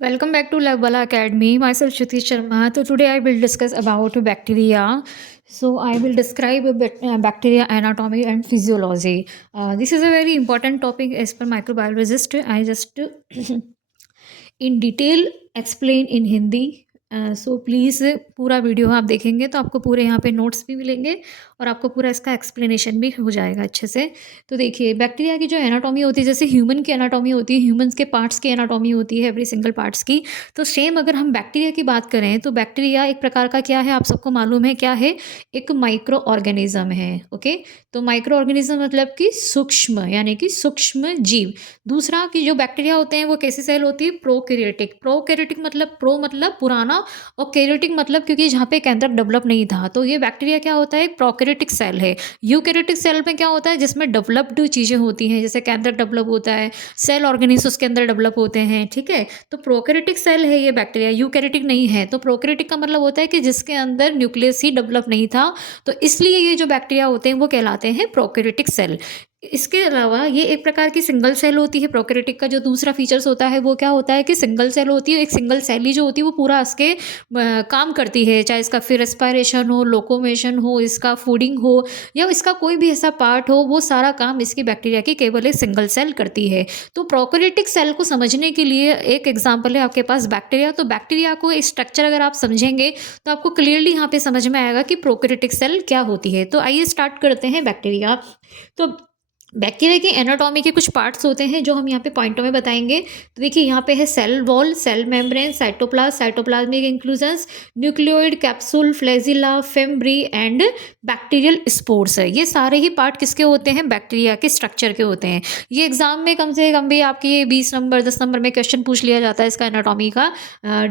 Welcome back to Lagbala Academy. Myself Shruti Sharma. So today I will discuss about bacteria. So I will describe bacteria anatomy and physiology. This is a very important topic as per microbiologist. I just in detail explain in Hindi. So please पूरा video आप देखेंगे तो आपको पूरे यहाँ पे notes भी मिलेंगे और आपको पूरा इसका एक्सप्लेनेशन भी हो जाएगा अच्छे से। तो देखिए बैक्टीरिया की जो एनाटॉमी होती है, जैसे ह्यूमन की एनाटॉमी होती है, ह्यूमन्स के पार्ट्स की एनाटॉमी होती है एवरी सिंगल पार्ट्स की, तो सेम अगर हम बैक्टीरिया की बात करें तो बैक्टीरिया एक प्रकार का क्या है, आप सबको मालूम है क्या है, एक माइक्रो ऑर्गेनिज्म है। ओके, तो माइक्रो ऑर्गेनिज्म मतलब कि सूक्ष्म, यानी कि सूक्ष्म जीव। दूसरा कि जो बैक्टीरिया होते हैं वो कैसी सेल होती है, प्रोकैरियोटिक। प्रोकैरियोटिक मतलब प्रो मतलब पुराना और कैरियोटिक मतलब क्योंकि जहाँ पे केंद्रक डेवलप नहीं था, तो ये बैक्टीरिया क्या होता है, एक प्रोकैरियोटिक सेल है। यूकैरियोटिक सेल में क्या होता है, जिसमें डेवलप्ड चीज़ें होती हैं, जैसे केंद्रक डेवलप होता है, सेल ऑर्गेनिज उसके अंदर डेवलप होते हैं। ठीक है, तो प्रोकैरियोटिक सेल है ये बैक्टीरिया, यूकैरियोटिक नहीं है। तो प्रोकैरियोटिक का मतलब होता है कि जिसके अंदर न्यूक्लियस ही डेवलप नहीं था, तो इसलिए ये जो बैक्टीरिया होते हैं वो कहलाते हैं प्रोकैरियोटिक सेल। इसके अलावा ये एक प्रकार की सिंगल सेल होती है। प्रोकैरियोटिक का जो दूसरा फीचर्स होता है वो क्या होता है कि सिंगल सेल होती है। एक सिंगल सेल ही जो होती है वो पूरा इसके काम करती है, चाहे इसका फिर रेस्पायरेशन हो, लोकोमेशन हो, इसका फूडिंग हो, या इसका कोई भी ऐसा पार्ट हो, वो सारा काम इसकी बैक्टीरिया की केवल एक सिंगल सेल करती है। तो प्रोकैरियोटिक सेल को समझने के लिए एक एग्जाम्पल है आपके पास बैक्टीरिया। तो बैक्टीरिया को स्ट्रक्चर अगर आप समझेंगे तो आपको क्लियरली यहाँ पे समझ में आएगा कि प्रोकैरियोटिक सेल क्या होती है। तो आइए स्टार्ट करते हैं बैक्टीरिया। तो बैक्टीरिया की एनाटॉमी के कुछ पार्ट्स होते हैं जो हम यहाँ पे पॉइंटों में बताएंगे। तो देखिए यहाँ पे है cell wall, cell membrane, cytoplasm, cytoplasmic inclusions, nucleoid, capsule, flagella, fimbriae and bacterial spores है। ये सारे ही पार्ट किसके होते हैं, बैक्टीरिया के स्ट्रक्चर के होते हैं। ये एग्जाम में कम से कम भी आपकी 20 नंबर 10 नंबर में क्वेश्चन पूछ लिया जाता है इसका एनाटॉमी का।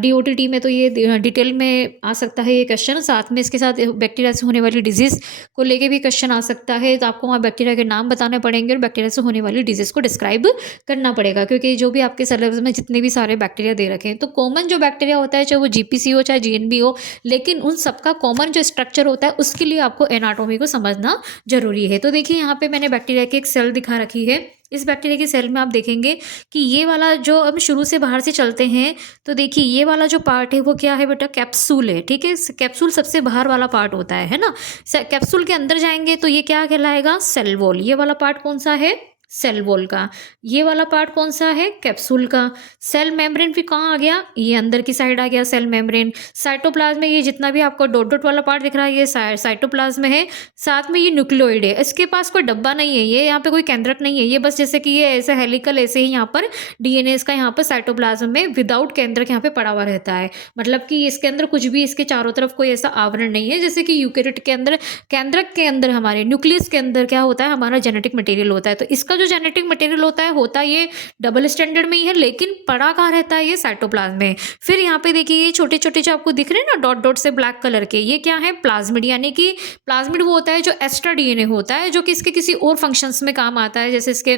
DOTT में तो ये डिटेल में आ सकता है ये क्वेश्चन। साथ में इसके साथ बैक्टीरिया से होने वाली डिजीज को लेके भी क्वेश्चन आ सकता है। तो आपको वहाँ बैक्टीरिया के नाम बताने पड़ेंगे और बैक्टीरिया से होने वाली डिजीज को डिस्क्राइब करना पड़ेगा, क्योंकि जो भी आपके सिलेबस में जितने भी सारे बैक्टीरिया दे रखे हैं, तो कॉमन जो बैक्टीरिया होता है, चाहे वो GPC हो चाहे GNB हो, लेकिन उन सबका कॉमन जो स्ट्रक्चर होता है उसके लिए आपको एनाटॉमी को समझना जरूरी है। तो देखिए यहाँ पे मैंने बैक्टीरिया की एक सेल दिखा रखी है। इस बैक्टीरिया की सेल में आप देखेंगे कि ये वाला जो अब शुरू से बाहर से चलते हैं, तो देखिए ये वाला जो पार्ट है वो क्या है बेटा, कैप्सूल है। ठीक है, कैप्सूल सबसे बाहर वाला पार्ट होता है ना। कैप्सूल के अंदर जाएंगे तो ये क्या कहलाएगा, सेल वॉल। ये वाला पार्ट कौन सा है, सेल वॉल का। ये वाला पार्ट कौन सा है, कैप्सूल का। सेल मेम्ब्रेन फिर कहाँ आ गया, ये अंदर की साइड आ गया सेल मेम्ब्रेन। साइटोप्लाज्म में ये जितना भी आपको डॉट डॉट वाला पार्ट दिख रहा है ये साइटोप्लाज्म है। साथ में ये न्यूक्लियोइड है, इसके पास कोई डब्बा नहीं है, ये यहाँ पे कोई केंद्रक नहीं है, ये बस जैसे कि ये ऐसे हेलिकल ऐसे ही यहाँ पर DNA इसका यहाँ पर साइटोप्लाज्म में विदाउट केंद्रक यहाँ पे पड़ा हुआ रहता है। मतलब कि इसके अंदर कुछ भी, इसके चारों तरफ कोई ऐसा आवरण नहीं है, जैसे कि यूकेरियोट के अंदर केंद्रक के अंदर हमारे न्यूक्लियस के अंदर क्या होता है, हमारा जेनेटिक मटेरियल होता है। तो इसका जो जेनेटिक मटेरियल होता है ये डबल स्टैंडर्ड में ही है, लेकिन पड़ा कहाँ रहता है, ये साइटोप्लाज्म में। फिर यहाँ पे देखिए ये छोटे छोटे जो आपको दिख रहे हैं ना डॉट डॉट से ब्लैक कलर के, ये क्या है, प्लाज्मिड। यानी कि प्लाज्मिड वो होता है जो एक्स्ट्रा DNA होता है, जो कि इसके किसी और फंक्शंस में काम आता है, जैसे इसके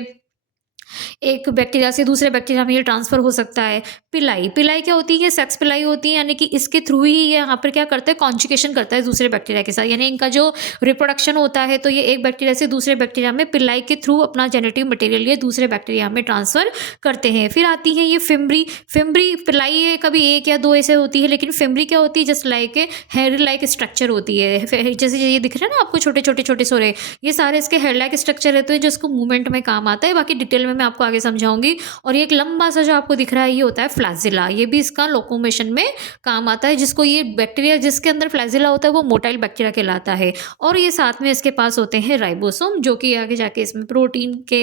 एक बैक्टीरिया से दूसरे बैक्टीरिया में ये ट्रांसफर हो सकता है। पिलाई, पिलाई क्या होती है, सेक्स पिलाई होती है, यानी कि इसके थ्रू ही ये यहाँ पर क्या करता है, कॉन्जुगेशन करता है दूसरे बैक्टीरिया के साथ, यानी इनका जो रिप्रोडक्शन होता है, तो ये एक बैक्टीरिया से दूसरे बैक्टीरिया में पिलाई के थ्रू अपना जेनेटिक मटेरियल ये दूसरे बैक्टीरिया में ट्रांसफर करते हैं। फिर आती है ये फिम्ब्री। फिम्ब्री पिलाई कभी एक या दो ऐसे होती है, लेकिन फिम्ब्री क्या होती है, just like hair like structure होती है। जैसे ये दिख रहा है ना आपको छोटे छोटे छोटे सोरे, ये सारे इसके हेयर लाइक स्ट्रक्चर रहते हैं जो इसको मूवमेंट में काम आता है। बाकी डिटेल में मैं आपको आगे समझाऊंगी। और ये एक लंबा सा जो आपको दिख रहा है ये होता है फ्लैजिला, ये भी इसका लोकोमेशन में काम आता है, जिसको ये बैक्टीरिया जिसके अंदर फ्लैजिला होता है वो मोटाइल बैक्टीरिया कहलाता है। और ये साथ में इसके पास होते हैं राइबोसोम, जो कि आगे जाके इसमें प्रोटीन के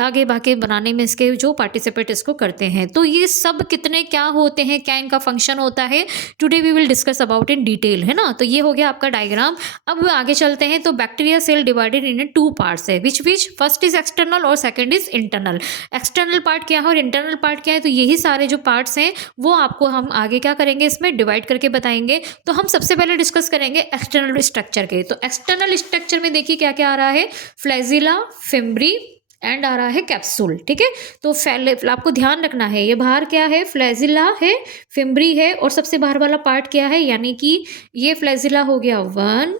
आगे बाकी बनाने में इसके जो पार्टिसिपेट इसको करते हैं। तो ये सब कितने क्या होते हैं, क्या इनका फंक्शन होता है, today we will discuss about in detail, है ना। तो ये हो गया आपका डायग्राम। अब आगे चलते हैं। तो bacteria cell divided in 2 parts है, विच फर्स्ट इज एक्सटर्नल और second is internal. External part क्या है और इंटरनल पार्ट क्या है, तो यही सारे जो पार्ट्स हैं वो आपको हम आगे क्या करेंगे, इसमें डिवाइड करके बताएंगे। तो हम सबसे पहले डिस्कस करेंगे एक्सटर्नल स्ट्रक्चर के। तो एक्सटर्नल स्ट्रक्चर में देखिए क्या क्या आ रहा है, फ्लैजिला, फिम्ब्री एंड आ रहा है कैप्सूल। ठीक है, तो आपको ध्यान रखना है ये बाहर क्या है, फ्लैजिला है, फिम्ब्री है, और सबसे बाहर वाला पार्ट क्या है, यानी कि ये फ्लैजिला हो गया 1,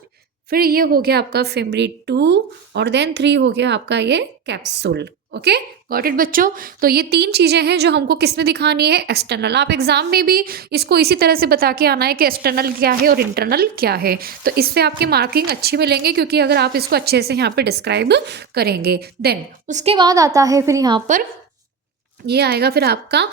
फिर ये हो गया आपका फिम्ब्री 2, और देन 3 हो गया आपका ये कैप्सूल। ओके, गॉट इट बच्चों। तो ये 3 चीज़ें हैं जो हमको किस में दिखानी है, एक्सटर्नल। आप एग्जाम में भी इसको इसी तरह से बता के आना है कि एक्सटर्नल क्या है और इंटरनल क्या है। तो इससे आपकी मार्किंग अच्छी मिलेंगे, क्योंकि अगर आप इसको अच्छे से यहाँ पे डिस्क्राइब करेंगे। देन उसके बाद आता है फिर यहाँ पर ये आएगा फिर आपका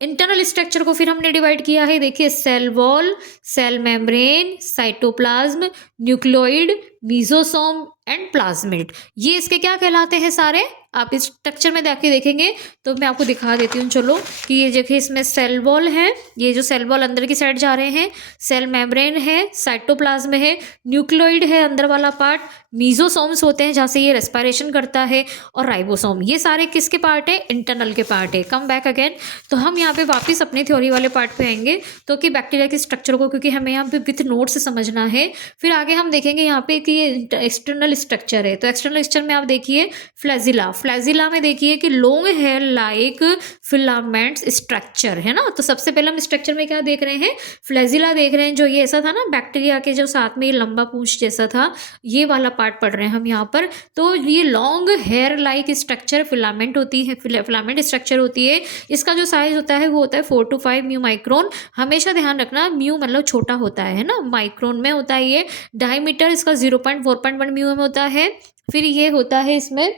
इंटरनल स्ट्रक्चर को फिर हमने डिवाइड किया है। देखिए, cell wall, cell membrane, cytoplasm, nucleoid, mesosome and plasmid, ये इसके क्या कहलाते हैं सारे। आप इस स्ट्रक्चर में जाके देखेंगे तो मैं आपको दिखा देती हूँ, चलो, कि ये देखिए इसमें सेल वॉल है, ये जो सेल वॉल अंदर की साइड जा रहे हैं, सेल मेम्ब्रेन है, साइटोप्लाज्म है, न्यूक्लियोइड है अंदर वाला पार्ट, मीजोसोम्स होते हैं जहाँ से ये रेस्पिरेशन करता है, और राइबोसोम, ये सारे किसके पार्ट है, इंटरनल के पार्ट है। कम बैक अगेन, तो हम यहाँ पे वापस अपने थ्योरी वाले पार्ट पे आएंगे, तो कि बैक्टीरिया के स्ट्रक्चर को, क्योंकि हमें यहाँ पे विथ नोट से समझना है। फिर आगे हम देखेंगे यहाँ पे कि ये एक्सटर्नल स्ट्रक्चर है। तो एक्सटर्नल स्ट्रक्चर में आप देखिए फ्लैजिला, फ्लैजिला में देखिए कि long hair like filaments structure है ना। तो सबसे पहले हम स्ट्रक्चर में क्या देख रहे हैं, फ्लैजिला देख रहे हैं, जो ये ऐसा था ना बैक्टीरिया के जो साथ में ये लंबा पूंछ जैसा था, ये वाला पार्ट पढ़ रहे हैं हम यहाँ पर। तो ये long hair like structure filament होती है, फिलामेंट स्ट्रक्चर होती है। इसका जो साइज होता है वो होता है 4 to 5 म्यू माइक्रोन। हमेशा ध्यान रखना, म्यू मतलब छोटा होता है ना, माइक्रोन में होता है ये। डायमीटर इसका 0.4.1 म्यू में होता है। फिर ये होता है इसमें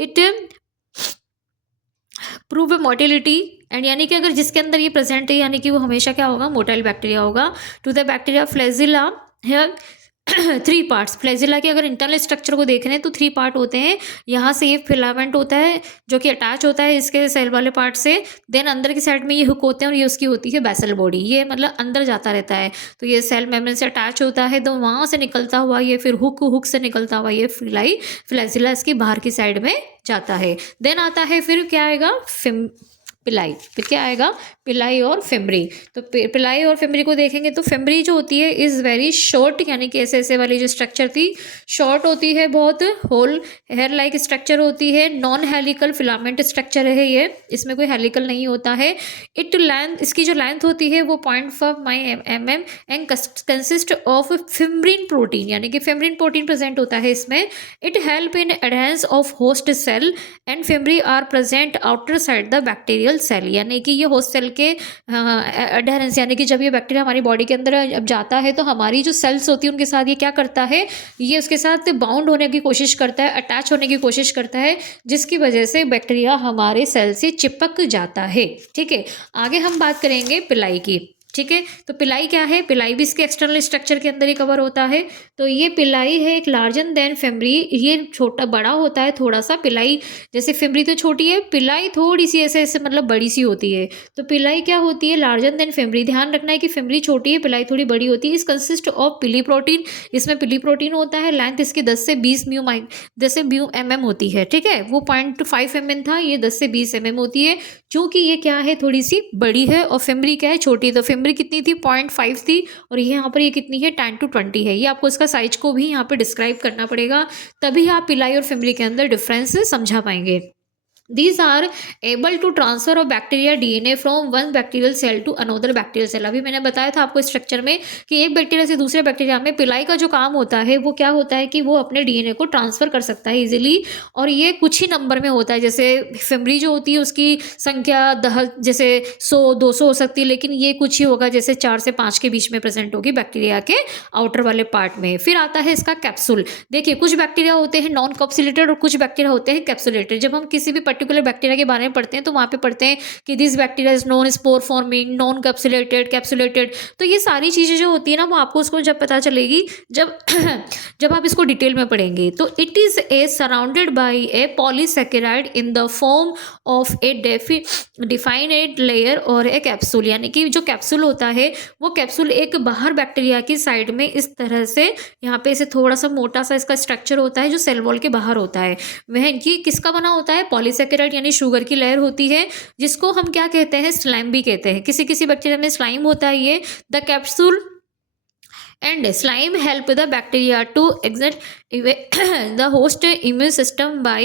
इट प्रूव मोटिलिटी एंड, यानी कि अगर जिसके अंदर ये प्रेजेंट है, यानी कि वो हमेशा क्या होगा, मोटाइल बैक्टीरिया होगा। टू द बैक्टीरिया फ्लैजिला है 3 पार्ट्स। फ्लैजिला के अगर इंटरनल स्ट्रक्चर को देख रहे हैं तो 3 पार्ट होते हैं। यहाँ से ये फिलामेंट होता है जो कि अटैच होता है इसके सेल वाले पार्ट से। देन अंदर की साइड में ये हुक होते हैं और ये उसकी होती है बेसल बॉडी, ये मतलब अंदर जाता रहता है। तो ये सेल मेम्ब्रेन से अटैच होता है, तो वहाँ से निकलता हुआ ये फिर हुक से निकलता हुआ ये फ्लैजिला इसकी बाहर की साइड में जाता है। देन आता है फिर क्या आएगा, पिलाई। फिर क्या आएगा, पिलाई और फेम्ब्री। तो पिलाई और फेम्ब्री को देखेंगे तो फेम्ब्री जो होती है इज़ वेरी शॉर्ट, यानी कि ऐसे वाली जो स्ट्रक्चर थी शॉर्ट होती है बहुत, होल हेयर लाइक स्ट्रक्चर होती है, नॉन हेलिकल फिलामेंट स्ट्रक्चर है ये, इसमें कोई हेलिकल नहीं होता है। इट लेंथ, इसकी जो लेंथ होती है वो 0.5 mm and consist of fimbrin protein, यानी कि फिम्ब्रिन प्रोटीन प्रेजेंट होता है इसमें। It help in adherence of host cell and fimbriae are present outer side the bacterial cell, यानी कि ये होस्ट सेल के एडहेरेंस, यानी कि जब ये बैक्टीरिया हमारी बॉडी के अंदर अब जाता है तो हमारी जो सेल्स होती है उनके साथ ये क्या करता है, ये उसके साथ बाउंड होने की कोशिश करता है, अटैच होने की कोशिश करता है, जिसकी वजह से बैक्टीरिया हमारे सेल से चिपक जाता है। ठीक है, आगे हम बात करेंगे पिलाई की। ठीक है, तो पिलाई क्या है, पिलाई भी इसके एक्सटर्नल स्ट्रक्चर के अंदर ही कवर होता है। तो ये पिलाई है एक लार्जर देन फेम्ब्री, ये छोटा बड़ा होता है थोड़ा सा। पिलाई जैसे फेम्ब्री तो छोटी है, पिलाई थोड़ी सी ऐसे मतलब बड़ी सी होती है। तो पिलाई क्या होती है, लार्जर देन फेम्ब्री। ध्यान रखना है कि फेम्ब्री छोटी है, पिलाई थोड़ी बड़ी होती है। इस कंसिस्ट ऑफ पिली प्रोटीन, इसमें पिली प्रोटीन होता है। लेंथ इसकी 10 से 20 म्यू mm होती है। ठीक है, वो 0.5 mm था, ये 10 से 20 mm होती है। चूँकि ये क्या है, थोड़ी सी बड़ी है, और फेम्ब्री क्या है, छोटी। तो फेम्ब्री कितनी थी, 0.5 थी, और ये यहाँ पर ये कितनी है, 10 to 20 है। ये आपको इसका साइज को भी यहाँ पे डिस्क्राइब करना पड़ेगा, तभी आप पिलाई और फेम्ब्री के अंदर डिफरेंस समझा पाएंगे। These are able to transfer of bacteria DNA from one bacterial cell to another bacterial cell। अभी मैंने बताया था आपको स्ट्रक्चर में कि एक बैक्टीरिया से दूसरे बैक्टीरिया में पिलाई का जो काम होता है वो क्या होता है कि वो अपने डीएनए को ट्रांसफर कर सकता है इजीली, और ये कुछ ही नंबर में होता है। जैसे फेम्ब्री जो होती है उसकी संख्या जैसे 100-200 हो सकती है, लेकिन ये कुछ ही होगा, जैसे 4 से 5 के बीच में प्रेजेंट होगी बैक्टीरिया के आउटर वाले पार्ट में। फिर आता है इसका कैप्सूल। देखिए, कुछ बैक्टीरिया होते हैं नॉन कैप्सुलेटेड और कुछ बैक्टीरिया होते हैं कैप्सुलेटेड। जब हम किसी भी पर्टिकुलर बैक्टीरिया के बारे में पढ़ते हैं तो वहाँ पे पढ़ते हैं कि this bacteria is non spore forming, non capsulated, capsulated. तो ये सारी चीज़ें जो होती है ना, वो आपको उसको जब पता चलेगी, जब जब आप इसको डिटेल में पढ़ेंगे। तो it is a surrounded by A polysaccharide in the form of A defined layer और ए कैप्सूल, यानी कि जो कैप्सूल होता है वो कैप्सूल एक बाहर बैक्टीरिया की साइड में इस तरह से यहाँ पे इसे थोड़ा सा मोटा सा इसका स्ट्रक्चर होता है जो सेल वॉल के बाहर होता है। वह ये किसका बना होता है, पॉलीसेकेराइड यानी शुगर की लेयर होती है, जिसको हम क्या कहते हैं, स्लाइम भी कहते हैं। किसी किसी बैक्टीरिया में स्लाइम होता है ये। The capsule and slime help the bacteria to exert the host immune system by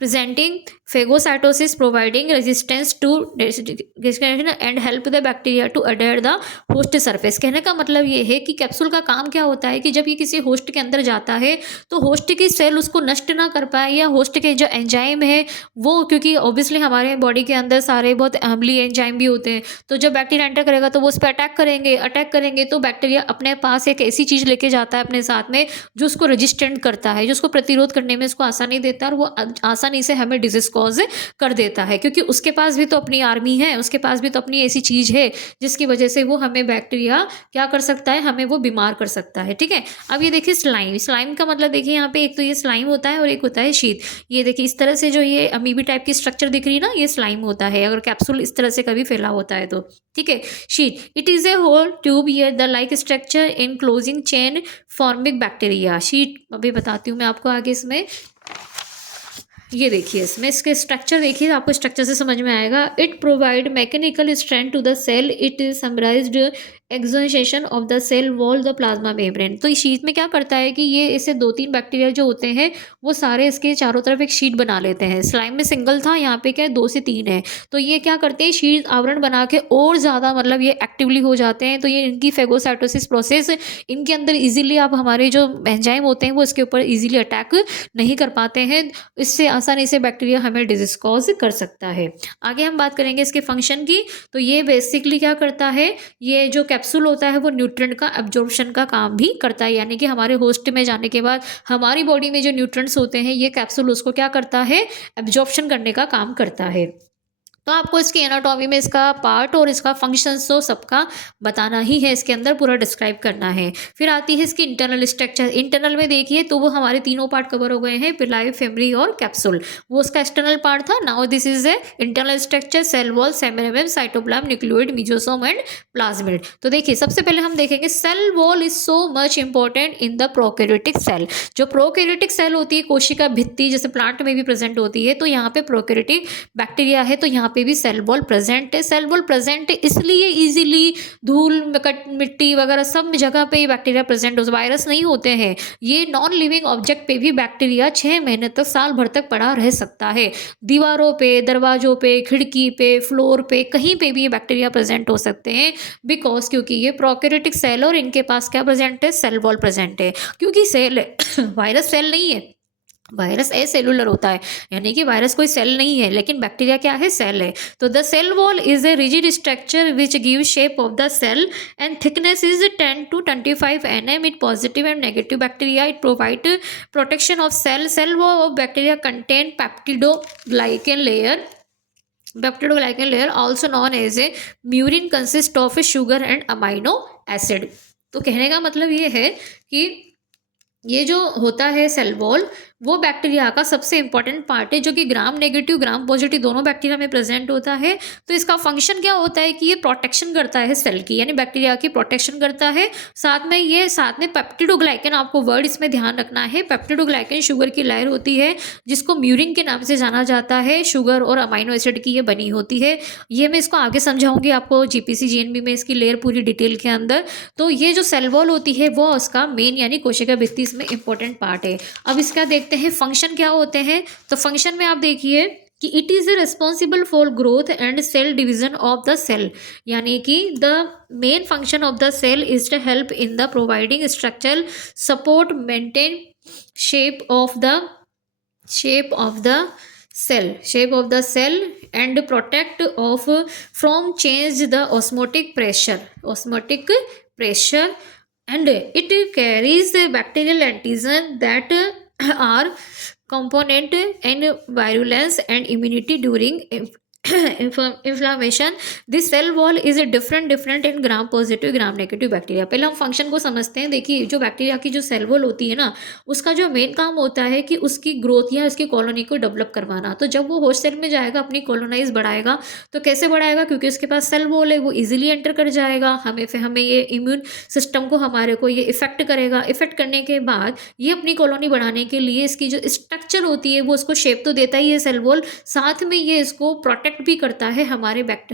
presenting phagocytosis, providing resistance to and help the bacteria to adhere the host surface। कहने का मतलब ये है कि कैप्सूल का काम क्या होता है कि जब ये किसी होस्ट के अंदर जाता है तो होस्ट की सेल उसको नष्ट ना कर पाए, या होस्ट के जो एंजाइम है वो, क्योंकि ऑब्वियसली हमारे बॉडी के अंदर सारे बहुत अम्लीय एंजाइम भी होते हैं, तो जब बैक्टीरिया एंटर करेगा तो वो उस पर अटैक करेंगे तो बैक्टीरिया अपने पास एक ऐसी चीज़ लेके जाता है अपने साथ में जो उसको रेजिस्टेंट करता है, जो उसको प्रतिरोध करने में उसको आसानी देता है, और वो आसानी से हमें डिजीज कॉज कर देता है, क्योंकि उसके पास भी तो अपनी आर्मी है, उसके पास भी तो अपनी ऐसी चीज़ है जिसकी वजह से वो हमें बैक्टीरिया क्या कर सकता है, हमें वो बीमार कर सकता है। ठीक है, अब ये देखिए स्लाइम का मतलब देखिए यहाँ पे एक तो ये स्लाइम होता है और एक होता है शीत। ये देखिए इस तरह से जो ये अमीबी टाइप की स्ट्रक्चर दिख रही है ना, ये स्लाइम होता है अगर कैप्सूल इस तरह से कभी फैला होता है तो। ठीक है, sheath, it is a hollow tube ये the like structure enclosing chain forming bacteria. Sheath अभी बताती हूँ मैं आपको आगे इसमें। ये देखिए इसमें इसके स्ट्रक्चर देखिए, आपको स्ट्रक्चर से समझ में आएगा। It provide mechanical strength to the cell, it is summarised association of the cell wall the plasma membrane. तो इस शीट में क्या करता है कि ये इसे 2-3 बैक्टीरिया जो होते हैं वो सारे इसके चारों तरफ एक शीट बना लेते हैं। स्लाइम में सिंगल था, यहाँ पे क्या है 2 से 3 है, तो ये क्या करते हैं शीट आवरण बना के और ज़्यादा मतलब ये एक्टिवली हो जाते हैं। तो ये इनकी फेगोसाइटोसिस प्रोसेस, इनके अंदर इजीली आप हमारे जो एंजाइम होते हैं वो इसके ऊपर इजीली अटैक नहीं कर पाते हैं, इससे आसानी से बैक्टीरिया हमें डिजीज कॉज कर सकता है। आगे हम बात करेंगे इसके फंक्शन की। तो ये बेसिकली क्या करता है, ये जो कैप्सूल होता है वो न्यूट्रिएंट का एब्जॉर्प्शन का काम भी करता है, यानी कि हमारे होस्ट में जाने के बाद हमारी बॉडी में जो न्यूट्रिएंट्स होते हैं ये कैप्सूल उसको क्या करता है, एब्जॉर्प्शन करने का काम करता है। तो आपको इसकी एनाटॉमी में इसका पार्ट और इसका फंक्शंस तो सबका बताना ही है, इसके अंदर पूरा डिस्क्राइब करना है। फिर आती है इसकी इंटरनल स्ट्रक्चर। इंटरनल में देखिए तो वो हमारे तीनों पार्ट कवर हो गए हैं, पिलाई, फेमरी और कैप्सूल, वो उसका एक्सटर्नल पार्ट था। Now this is a internal structure, cell wall, सेमिनम, cytoplasm, nucleoid, mesosome and plasmid. तो देखिए सबसे पहले हम देखेंगे cell wall is so much important in the prokaryotic cell. जो प्रोकैरियोटिक सेल होती है, कोशिका भित्ति जैसे प्लांट में भी प्रेजेंट होती है, तो यहाँ पे प्रोकैरियोटिक बैक्टीरिया है तो यहाँ भी सेल वॉल प्रेजेंट है। सेल वॉल प्रेजेंट है इसलिए इजीली धूल मिट्टी वगैरह सब जगह पे बैक्टीरिया प्रेजेंट हो, वायरस नहीं होते हैं। ये नॉन लिविंग ऑब्जेक्ट पे भी बैक्टीरिया 6 महीने तक, साल भर तक पड़ा रह सकता है। दीवारों पे, दरवाजों पे, खिड़की पे, फ्लोर पे, कहीं पे भी ये बैक्टीरिया प्रेजेंट हो सकते हैं, बिकॉज क्योंकि ये प्रोकैरियोटिक सेल और इनके पास क्या प्रेजेंट है, सेल वॉल प्रेजेंट है। क्योंकि सेल वायरस सेल नहीं है, वायरस एसेलुलर होता है, यानी कि वायरस कोई सेल नहीं है, लेकिन बैक्टीरिया क्या है, सेल है। तो the cell wall is a rigid structure which give shape of the cell and thickness is 10 to 25 nm। It positive and negative bacteria, it provide protection of cell. Cell wall of bacteria contain peptidoglycan layer, peptidoglycan layer also known as a murein, consist of sugar and amino acid. तो कहने का मतलब ये है कि ये जो होता है सेल वॉल वो बैक्टीरिया का सबसे इंपॉर्टेंट पार्ट है, जो कि ग्राम नेगेटिव ग्राम पॉजिटिव दोनों बैक्टीरिया में प्रेजेंट होता है। तो इसका फंक्शन क्या होता है कि ये प्रोटेक्शन करता है सेल की, यानी बैक्टीरिया की प्रोटेक्शन करता है। साथ में पेप्टिडोग्लाइकन, आपको वर्ड इसमें ध्यान रखना है, पेप्टिडोग्लाइकन शुगर की लेयर होती है जिसको म्यूरिन के नाम से जाना जाता है, शुगर और अमाइनो एसिड की ये बनी होती है। ये मैं इसको आगे समझाऊंगी आपको जीपीसी जीएनबी में इसकी लेयर पूरी डिटेल के अंदर। तो ये जो सेल वॉल होती है वो उसका मेन यानी कोशिका भित्ति इसमें इंपॉर्टेंट पार्ट है। अब इसका देखते हैं फंक्शन क्या होते हैं। तो फंक्शन में आप देखिए कि it is responsible for growth and cell division of the cell, यानी कि the main function of the cell is to help in the providing structural support, maintain shape of the cell and protect of from change the osmotic pressure and it carries the bacterial antigen that are component and virulence and immunity during inflammation. This cell wall is a different in gram positive gram negative bacteria. पहले हम function को समझते हैं। देखिए जो bacteria की जो cell wall होती है ना, उसका जो मेन काम होता है कि उसकी ग्रोथ या उसकी कॉलोनी को डेवलप करवाना। तो जब वो होस्ट सेल में जाएगा, अपनी कॉलोनाइज बढ़ाएगा, तो कैसे बढ़ाएगा, क्योंकि उसके पास सेल वॉल है, वो इजीली एंटर कर जाएगा। हमें ये इम्यून सिस्टम को हमारे को ये इफेक्ट करेगा। इफेक्ट करने के बाद ये अपनी कॉलोनी बढ़ाने के लिए इसकी जो स्ट्रक्चर होती है वो उसको शेप तो देता ही है सेल वॉल, साथ में ये इसको प्रोटेक्ट अट्रैक्ट भी करता है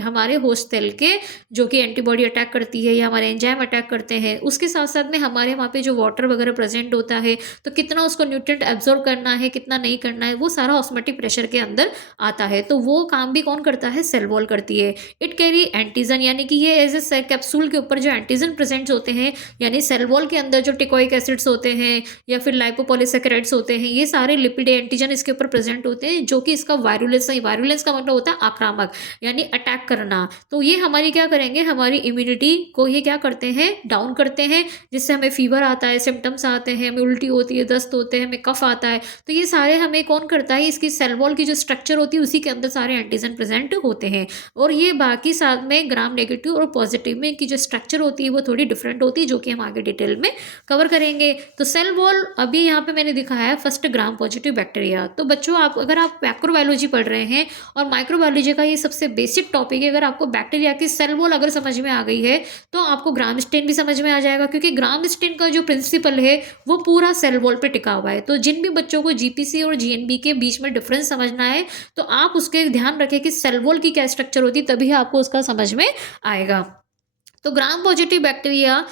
हमारे होस्ट सेल के, जो कि एंटीबॉडी अटैक करती है या हमारे एंजाइम अटैक करते हैं। उसके साथ साथ में हमारे वहाँ पे जो वाटर वगैरह प्रेजेंट होता है, तो कितना उसको न्यूट्रिएंट एब्जॉर्ब करना है, कितना नहीं करना है, वो सारा ऑस्मोटिक प्रेशर के अंदर आता है। तो वो काम भी कौन करता है? सेल वॉल करती है। इट कैरी एंटीजन, यानी कि ये एज ए कैप्सूल के ऊपर जो एंटीजन प्रेजेंट होते हैं, यानी सेल वॉल के अंदर जो टिकोइक एसिड्स होते हैं या फिर लाइपोपॉलीसैकेराइड्स होते हैं, ये सारे लिपिड एंटीजन इसके ऊपर प्रेजेंट होते हैं, जो कि इसका वायरुलेंस का मतलब होता है आक्रामक, यानी अटैक करना। तो ये हमारी क्या करेंगे? हमारी इम्यूनिटी को ये क्या करते हैं? डाउन करते हैं, जिससे हमें फीवर आता है, सिम्टम्स आते हैं, हमें उल्टी होती है, दस्त होते हैं, हमें कफ आता है। तो ये सारे हमें कौन करता है? इसकी सेल वॉल की जो स्ट्रक्चर होती है उसी के अंदर सारे एंटीजन प्रेजेंट होते हैं। और ये बाकी साथ में ग्राम नेगेटिव और पॉजिटिव में की जो स्ट्रक्चर होती है वो थोड़ी डिफरेंट होती है, जो कि हम आगे डिटेल में कवर करेंगे। तो सेल वॉल अभी यहाँ पे मैंने दिखाया है फर्स्ट ग्राम पॉजिटिव बैक्टीरिया। तो बच्चों, अगर आप मैक्रोबायोलॉजी पढ़ रहे हैं और माइक्रोबायोलॉजी का ये सबसे बेसिक टॉपिक है, अगर आपको बैक्टीरिया की सेल वॉल अगर समझ में आ गई है तो आपको ग्राम स्टेन भी समझ में आ जाएगा, क्योंकि ग्राम स्टेन का जो प्रिंसिपल है वो पूरा सेल वॉल पे टिका हुआ है। तो जिन भी बच्चों को जीपीसी और जीएनबी के बीच में डिफरेंस समझना है तो आप उसके ध्यान रखें कि सेल वॉल की क्या स्ट्रक्चर होती है, तभी आपको उसका समझ में आएगा। तो ग्राम पॉजिटिव बैक्टीरिया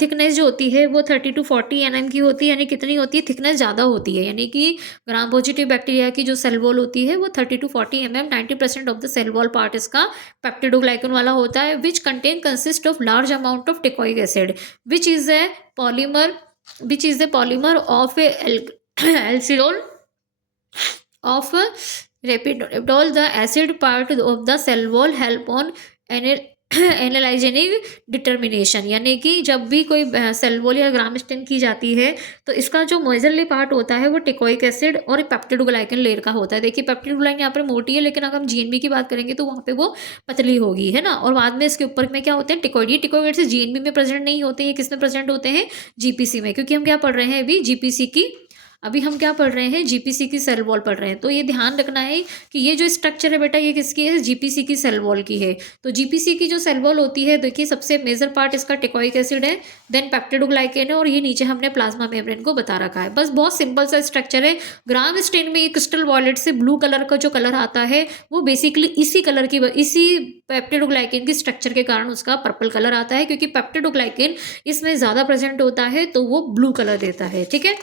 थिकनेस जो होती है वो 30 to 40 nm की होती है, यानी कितनी होती है? थिकनेस ज़्यादा होती है, यानी कि ग्राम पॉजिटिव बैक्टीरिया की जो सेल वॉल होती है वो 30 to 40 mm, 90% of the cell wall part इसका पेप्टिडोग्लाइकन वाला होता है, which consist of large amount of teichoic acid which is a polymer of एल्सिडोल ऑफ रेपिडोल। The acid part of the cell wall help on antigenic determination, यानी कि जब भी कोई सेल वॉल या ग्राम स्टेन की जाती है तो इसका जो मेजरली पार्ट होता है वो टिकोइक एसिड और पेप्टिडोग्लाइकन लेयर का होता है। देखिए पेप्टिडोग्लाइकन यहाँ पर मोटी है, लेकिन अगर हम जीएनबी की बात करेंगे तो वहाँ पे वो पतली होगी, है ना। और बाद में इसके ऊपर में क्या होते हैं? टिकोइड। ये टिकोइड एसिड जीएनबी में प्रेजेंट नहीं होते हैं, किस में प्रेजेंट होते हैं? जीपीसी में, क्योंकि हम क्या पढ़ रहे हैं अभी हम क्या पढ़ रहे हैं? जीपीसी की सेल वॉल पढ़ रहे हैं। तो ये ध्यान रखना है कि ये जो स्ट्रक्चर है बेटा, ये किसकी है? जीपीसी की सेल वॉल की है। तो जीपीसी की जो सेल वॉल होती है, देखिए सबसे मेजर पार्ट इसका टिकोइक एसिड है, देन पेप्टिडोग्लाइकन है, और ये नीचे हमने प्लाज्मा मेम्ब्रेन को बता रखा है। बस बहुत सिंपल सा स्ट्रक्चर है। ग्राम स्टेन में ये क्रिस्टल वॉयलेट से ब्लू कलर का जो कलर आता है वो बेसिकली इसी पेप्टिडोग्लाइकन की स्ट्रक्चर के कारण उसका पर्पल कलर आता है, क्योंकि पेप्टिडोग्लाइकन इसमें ज़्यादा प्रेजेंट होता है तो वो ब्लू कलर देता है। ठीक है,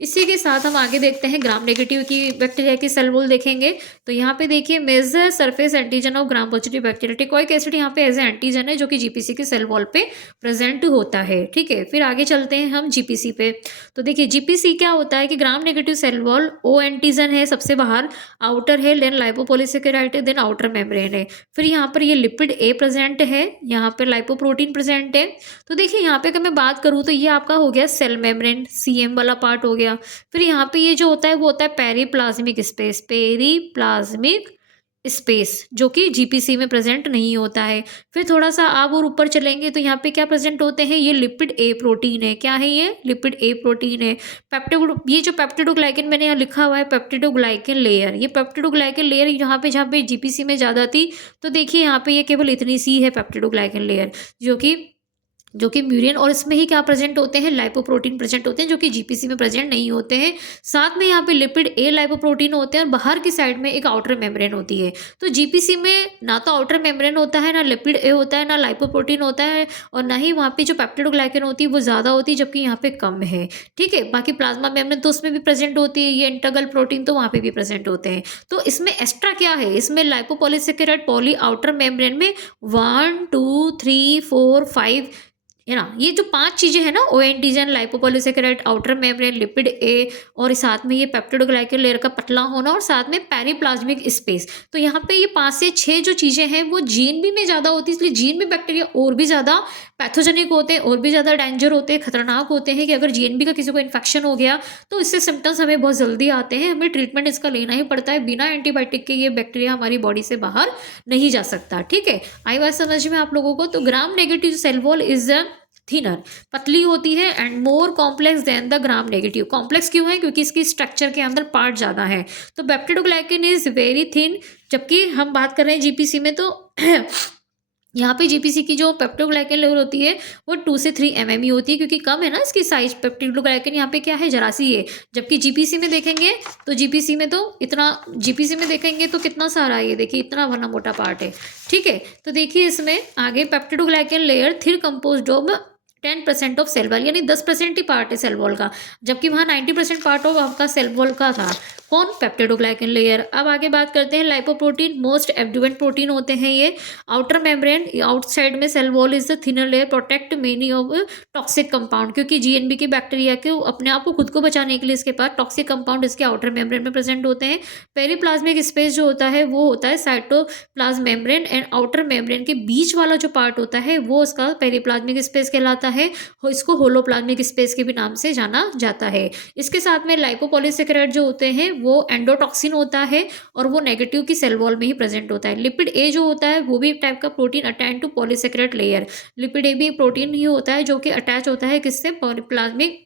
इसी के साथ हम आगे देखते हैं ग्राम नेगेटिव की बैक्टीरिया की सेल वॉल देखेंगे। तो यहाँ पे देखिए major surface antigen of gram positive bacteria, teichoic acid यहाँ पे एज ए एंटीजन है जो कि जीपीसी की सेल वॉल पे प्रेजेंट होता है। ठीक है, फिर आगे चलते हैं हम जीपीसी पे। तो देखिए जीपीसी क्या होता है कि gram negative cell wall O antigen है सबसे बाहर, आउटर है, देन लाइपोपॉलीसैकेराइड है, देन आउटर मेम्ब्रेन है। फिर यहाँ पर ये लिपिड ए प्रेजेंट है, यहाँ पर लाइपोप्रोटीन प्रेजेंट है। तो देखिए यहाँ पे अगर मैं बात करूँ तो ये आपका हो गया सेल मेम्ब्रेन, सीएम वाला पार्ट हो गया। फिर यहाँ पे ये जो होता है वो होता है पेरीप्लाज्मिक स्पेस, जो कि जीपीसी में प्रेजेंट नहीं होता है। फिर थोड़ा सा आप और ऊपर चलेंगे तो यहाँ पे क्या प्रेजेंट होते हैं? ये लिपिड ए प्रोटीन है। क्या है ये? लिपिड ए प्रोटीन है। ये जो पेप्टिडोग्लाइकन मैंने यहाँ लिखा हुआ है पेप्टिडोग्लाइकन लेयर, ये पेप्टिडोग्लाइकन लेयर जहाँ पे जीपीसी में ज़्यादा थी, तो देखिए यहाँ पे ये केवल इतनी सी है पेप्टिडोग्लाइकन लेयर, जो कि म्यूरियन, और इसमें ही क्या प्रेजेंट होते हैं? लाइपोप्रोटीन प्रेजेंट होते हैं, जो कि जीपीसी में प्रेजेंट नहीं होते हैं। साथ में यहाँ पे लिपिड ए लाइपोप्रोटीन होते हैं और बाहर की साइड में एक आउटर मेम्ब्रेन होती है। तो जीपीसी में ना तो आउटर मेम्ब्रेन होता है, ना लिपिड ए होता है, ना लाइपोप्रोटीन होता है, और ना ही वहाँ पे जो पेप्टिडोग्लाइकन होती है वो ज़्यादा होती है, जबकि यहाँ पे कम है। ठीक है, बाकी प्लाज्मा मेम्ब्रेन तो उसमें भी प्रेजेंट होती है, ये इंटीग्रल प्रोटीन तो वहाँ पे भी प्रेजेंट होते हैं। तो इसमें एक्स्ट्रा क्या है? इसमें लाइपोपॉलीसैकेराइड पॉली आउटर मेम्ब्रेन में 1 2 3 4 5 है ना, ये जो 5 चीजें हैं ना, O antigen, lipopolysaccharide, outer membrane, lipid A, और साथ में ये पेप्टिडोग्लाइकन लेयर का पतला होना, और साथ में पेरीप्लाज्मिक स्पेस। तो यहाँ पे ये 5 से 6 जो चीजें हैं वो जीएनबी में ज्यादा होती है, इसलिए जीएनबी बैक्टीरिया और भी ज्यादा पैथोजेनिक होते हैं, और भी ज्यादा डेंजर होते हैं, खतरनाक होते हैं, कि अगर जीएनबी का किसी को इन्फेक्शन हो गया तो इससे सिम्टम्स हमें बहुत जल्दी आते हैं, हमें ट्रीटमेंट इसका लेना ही पड़ता है। बिना एंटीबायोटिक के ये बैक्टीरिया हमारी बॉडी से बाहर नहीं जा सकता। ठीक है, आई बात समझ में आप लोगों को? तो gram negative cell wall is thinner, पतली होती है, and more complex than the gram negative. Complex क्यों है? क्योंकि इसकी स्ट्रक्चर के अंदर पार्ट ज़्यादा है। तो पेप्टिडोग्लाइकन इज वेरी थिन, जबकि हम बात कर रहे हैं जीपीसी में तो यहाँ पे जीपीसी की जो पेप्टोग्लाइकन लेवल होती है वो 2 से 3 ही होती है, क्योंकि कम है ना इसकी साइज। पेप्टोग्लाइकन यहाँ पे क्या है, जरा सी है। जबकि जीपीसी में देखेंगे तो जीपीसी में देखेंगे तो कितना सारा है, ये देखिए इतना बड़ा मोटा पार्ट है। ठीक है, तो देखिए इसमें आगे peptidoglycan layer their composed of 10% of cell wall, यानी 10% ही पार्ट है सेल वॉल का, जबकि वहाँ 90% पार्ट ऑफ आपका सेल वॉल का था। कौन, पेप्टिडोग्लाइकन लेयर। अब आगे बात करते हैं लाइपोप्रोटीन, मोस्ट एब्डुवेंट प्रोटीन होते हैं ये। आउटर मेम्ब्रेन, आउटसाइड में cell wall is the thinner layer protect many of toxic compound, क्योंकि जीएनबी के बैक्टीरिया के अपने आप को खुद को बचाने के लिए इसके पास टॉक्सिक कंपाउंड इसके आउटर मेम्ब्रेन में प्रेजेंट होते हैं। पेरीप्लाज्मिक स्पेस जो होता है वो होता है cytoplasm membrane and outer membrane के बीच वाला जो पार्ट होता है वो उसका पेरीप्लाज्मिक स्पेस कहलाता है। इसको होलोप्लाज्मिक स्पेस के भी नाम से जाना जाता है। इसके साथ में लाइपोपॉलीसेकेराइड जो होते हैं वो एंडोटॉक्सिन होता है और वो नेगेटिव की सेल वॉल में ही प्रेजेंट होता है। लिपिड ए जो होता है वो भी एक टाइप का protein attach to polysaccharide layer. Lipid A भी प्रोटीन ही होता है जो कि अटैच होता है किससे, पॉलीप्लाज्मिक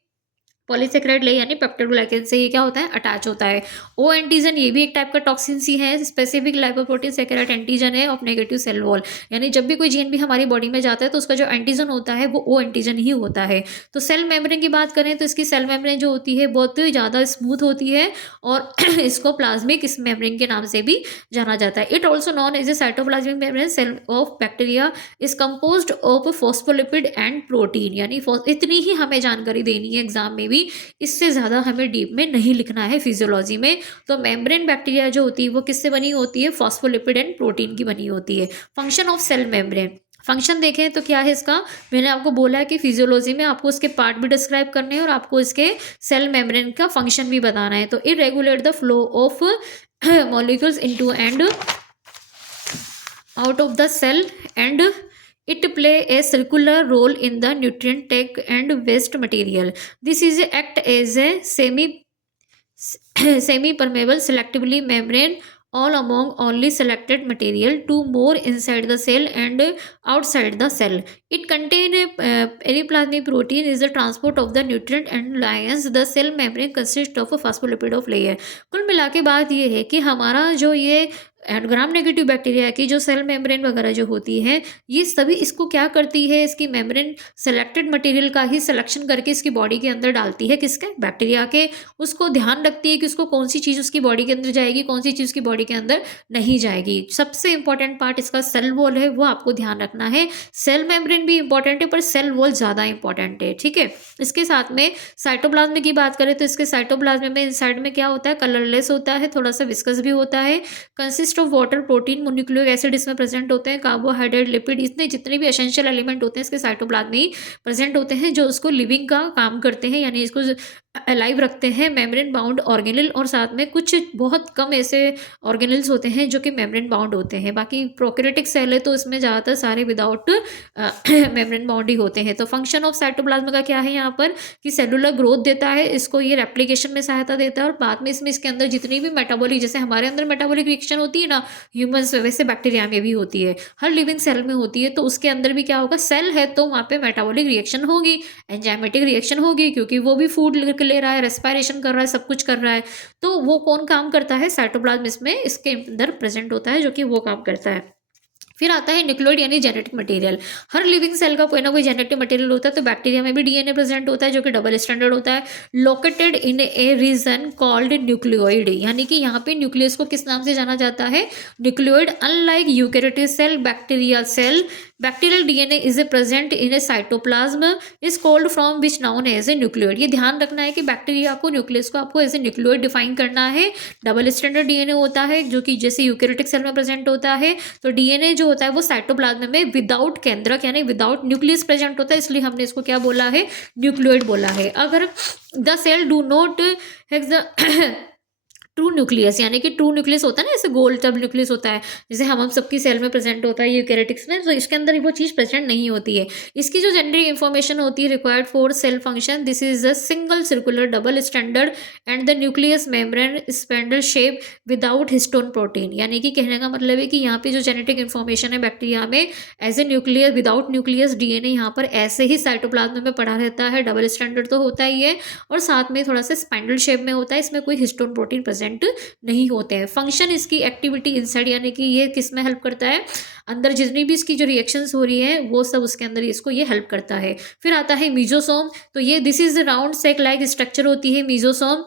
पॉलीसेकेराइड लेयर यानी पेप्टिडोग्लाइकन से ये क्या होता है, अटैच होता है। ओ एंटीजन ये भी एक टाइप का टॉक्सिन सी है, स्पेसिफिक लाइपोप्रोटीन सेकेराइड एंटीजन है ऑफ नेगेटिव सेल वॉल, यानी जब भी कोई जीएनबी हमारी बॉडी में जाता है तो उसका जो एंटीजन होता है वो ओ एंटीजन ही होता है। तो सेल मेम्ब्रेन की बात करें तो इसकी सेल मेम्ब्रेन जो होती है बहुत ही ज़्यादा स्मूथ होती है और इसको प्लाज्मिक इस मेम्ब्रेन के नाम से भी जाना जाता है। It also known as a cytoplasmic membrane cell of bacteria is composed of phospholipid and protein, यानी इतनी ही हमें जानकारी देनी है एग्जाम में भी, इससे ज़्यादा हमें डीप में नहीं लिखना है फिजियोलॉजी में। तो मेम्ब्रेन बैक्टीरिया जो होती है वो किससे बनी होती है, फॉस्फोलिपिड एंड प्रोटीन की बनी होती है। Function of cell membrane, function देखें तो क्या है इसका, मैंने आपको बोला है कि फिजियोलॉजी में आपको उसके पार्ट भी डिस्क्राइब करने हैं और आपको इसके सेल मेम्ब्रेन का फंक्शन भी बताना है। तो it regulate the flow of molecules into and out of the cell and it play a circular role in the nutrient take and waste material. This is act as a semi permeable selectively membrane all among only selected material to more inside the cell and outside the cell. It contain a periplasmic protein is the transport of the nutrient and ions. The cell membrane consists of a phospholipid of layer. कुल मिला के बात ये है कि हमारा जो ये ग्राम नेगेटिव बैक्टीरिया की जो सेल मेम्ब्रेन वगैरह जो होती है ये सभी इसको क्या करती है, इसकी मेम्ब्रेन सेलेक्टेड मटेरियल का ही सिलेक्शन करके इसकी बॉडी के अंदर डालती है, किसके, बैक्टीरिया के। उसको ध्यान रखती है कि उसको कौन सी चीज़ उसकी बॉडी के अंदर जाएगी, कौन सी चीज़ उसकी बॉडी के अंदर नहीं जाएगी। सबसे इंपॉर्टेंट पार्ट इसका सेल वॉल है, वो आपको ध्यान रखना है। सेल मेम्ब्रेन भी इंपॉर्टेंट है पर सेल वॉल ज़्यादा इंपॉर्टेंट है। ठीक है, इसके साथ में साइटोप्लाज्म की बात करें तो इसके साइटोप्लाज्म में इनसाइड में क्या होता है, कलरलेस होता है, थोड़ा सा विस्कस भी होता है, consist of water, protein, nucleic acid इसमें प्रेजेंट होते हैं, कार्बोहाइड्रेट, लिपिड, इतने जितने भी एसेंशियल एलिमेंट होते हैं इसके साइटोप्लाज्म में ही प्रेजेंट होते हैं जो उसको लिविंग का काम करते हैं, यानी इसको अलाइव रखते हैं। मेम्ब्रेन बाउंड ऑर्गेनल और साथ में कुछ बहुत कम ऐसे ऑर्गेनल्स होते हैं जो कि मेम्ब्रेन बाउंड होते हैं। बाकी प्रोकैरियोटिक सेल है तो इसमें ज़्यादातर सारे विदाउट मेम्ब्रेन बाउंड ही होते हैं। तो फंक्शन ऑफ साइटोप्लाज्म का क्या है यहाँ पर कि सेलुलर ग्रोथ देता है, इसको ये रेप्लिकेशन में सहायता देता है और बाद में इसमें इसके अंदर जितनी भी मेटाबॉलिक, जैसे हमारे अंदर मेटाबॉलिक रिएक्शन होती है ना ह्यूमंस, वैसे बैक्टीरिया में भी होती है, हर लिविंग सेल में होती है। तो उसके अंदर भी क्या होगा, सेल है तो वहाँ पे मेटाबॉलिक रिएक्शन होगी, एंजाइमेटिक रिएक्शन होगी, क्योंकि वो भी फूड ले रहा है, रेस्पिरेशन कर रहा है, सब कुछ कर रहा है। तो वो कौन काम करता है, साइटोप्लाज्म इसमें इसके अंदर प्रेजेंट होता है जो कि वो काम करता है। फिर आता है न्यूक्लियोइड यानी जेनेटिक मटेरियल। हर लिविंग सेल का कोई ना कोई जेनेटिक मटेरियल होता है, तो बैक्टीरिया में भी डीएनए प्रेजेंट होता है जो कि डबल स्टैंडर्ड होता है, located in A reason called nucleoid, यानी कि यहाँ पे न्यूक्लियस को किस नाम से जाना जाता है, nucleoid. Unlike eukaryotic cell, bacteria cell, bacterial DNA is a present in a cytoplasm is called from which known as a nucleoid. ये ध्यान रखना है कि बैक्टीरिया को, न्यूक्लियस को आपको एज ए न्यूक्लियोइड डिफाइन करना है। डबल स्टैंडर्ड डीएनए होता है जो कि जैसे यूकैरियोटिक सेल में प्रेजेंट होता है, तो डीएनए जो होता है वो साइटोप्लाज्म में विदाउट केंद्रक यानी विदाउट न्यूक्लियस प्रेजेंट होता है, इसलिए हमने इसको क्या बोला है, न्यूक्लियोइड बोला है। अगर the cell do not have the true nucleus, यानी कि ट्रू न्यूक्लियस होता है ना, जैसे गोल टब न्यूक्लियस होता है, जैसे हम सबकी सेल में प्रेजेंट होता है यूकैरियोटिक्स में, तो इसके अंदर वो चीज़ प्रेजेंट नहीं होती है। इसकी जो जेनेटिक इंफॉर्मेशन होती है required for sale function, this is a single circular double standard and the nucleus membrane spindle shape without histone protein, यानी कि कहने का मतलब है कि यहाँ पे जो जेनेटिक इंफॉर्मेशन है बैक्टीरिया में as a nucleus without nucleus DNA यहाँ पर ऐसे ही साइटोप्लाज्म में पड़ा रहता है, डबल स्टैंडर्ड तो होता ही है और साथ में थोड़ा सा स्पेंडल शेप में होता है, इसमें कोई हिस्टोन प्रोटीन प्रेजेंट प्रेजेंट नहीं होते हैं। फंक्शन इसकी एक्टिविटी इनसाइड, यानी कि ये किस में हेल्प करता है, अंदर जितनी भी इसकी जो रिएक्शंस हो रही है वो सब उसके अंदर इसको ये हेल्प करता है। फिर आता है मीजोसोम। तो ये this is round sac like structure होती है मीजोसोम।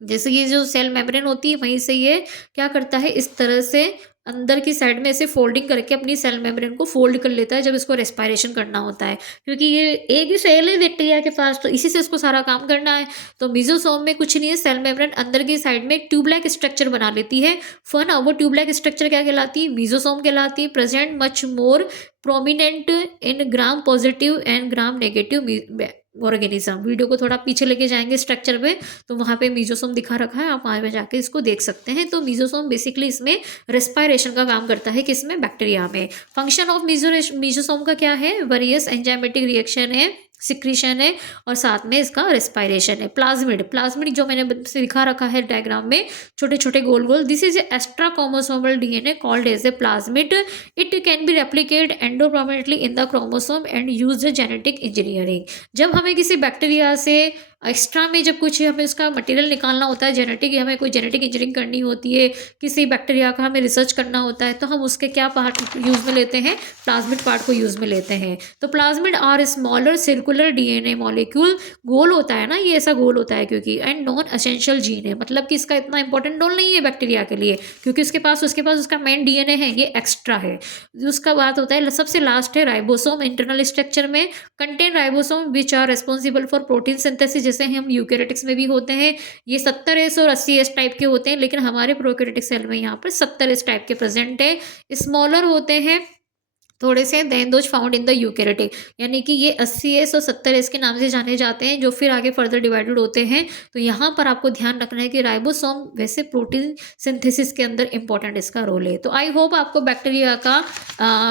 जैसे ये जो सेल मेम्ब्रेन होती है वहीं से ये क्या करता है, इस तरह से अंदर की साइड में ऐसे फोल्डिंग करके अपनी सेल मेम्ब्रेन को फोल्ड कर लेता है जब इसको रेस्पिरेशन करना होता है, क्योंकि ये एक ही सेल है बैक्टीरिया के पास, तो इसी से इसको सारा काम करना है। तो मीजोसोम में कुछ नहीं है, सेल मेम्ब्रेन अंदर की साइड में ट्यूब लाइक स्ट्रक्चर बना लेती है। फन, वो ट्यूब लाइक स्ट्रक्चर क्या कहलाती है, मीजोसोम कहलाती है। Present much more prominent in gram positive and gram negative organism. Video को थोड़ा पीछे लेके जाएंगे स्ट्रक्चर पे, तो वहाँ पे मीजोसोम दिखा रखा है, आप वहाँ पे जाके इसको देख सकते हैं। तो मीजोसोम बेसिकली इसमें रेस्पिरेशन का काम करता है, किसमें, बैक्टीरिया में। फंक्शन ऑफ मीजोसोम का क्या है, वेरियस एंजाइमेटिक रिएक्शन है, सिक्रीशन है, और साथ में इसका रेस्पिरेशन है। प्लाज्मिड, प्लाज्मिड जो मैंने दिखा रखा है डायग्राम में, छोटे छोटे गोल गोल, this is extra chromosomal DNA called as a plasmid. It can be replicate independently in the chromosome and use genetic engineering. जब हमें किसी बैक्टीरिया से एक्स्ट्रा में जब कुछ हमें उसका मटेरियल निकालना होता है, जेनेटिक, हमें कोई जेनेटिक इंजीनियरिंग करनी होती है, किसी बैक्टीरिया का हमें रिसर्च करना होता है, तो हम उसके क्या पार्ट यूज़ में लेते हैं, प्लाज्मिड पार्ट को यूज़ में लेते हैं। तो plasmid are smaller circular DNA molecule, गोल होता है ना, ये ऐसा गोल होता है क्योंकि, एंड नॉन एसेंशियल जीन है, मतलब कि इसका इतना इंपॉर्टेंट रोल नहीं है बैक्टीरिया के लिए, क्योंकि उसके पास उसका मेन डीएनए है, ये एक्स्ट्रा है। उसका बात होता है सबसे लास्ट है राइबोसोम। इंटरनल स्ट्रक्चर में contain ribosome which are responsible for protein synthesis, जैसे हम यूकेरियोटिक्स में भी होते हैं, ये 70S और 80S टाइप के होते हैं, लेकिन हमारे प्रोकैरियोटिक सेल में यहाँ पर 70S टाइप के प्रेजेंट है। स्मॉलर होते हैं थोड़े से than those found in the eukaryotic, यानी कि ये 80S और 70S के नाम से जाने जाते हैं, जो फिर आगे फर्दर डिवाइडेड होते हैं। तो यहाँ पर आपको ध्यान रखना है कि राइबोसोम वैसे प्रोटीन सिंथेसिस के अंदर इंपॉर्टेंट इसका रोल है। तो आई होप आपको बैक्टीरिया का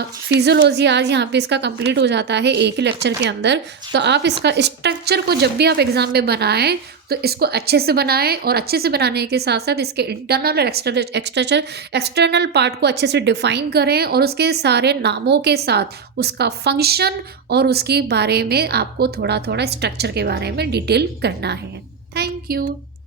फिजियोलॉजी आज यहाँ पे इसका कंप्लीट हो जाता है एक ही लेक्चर के अंदर। तो आप इसका स्ट्रक्चर को जब भी आप एग्जाम में बनाएं तो इसको अच्छे से बनाएं, और अच्छे से बनाने के साथ साथ इसके इंटरनल और एक्सटर्नल पार्ट को अच्छे से डिफाइन करें, और उसके सारे नामों के साथ उसका फंक्शन और उसके बारे में आपको थोड़ा थोड़ा स्ट्रक्चर के बारे में डिटेल करना है। Thank you.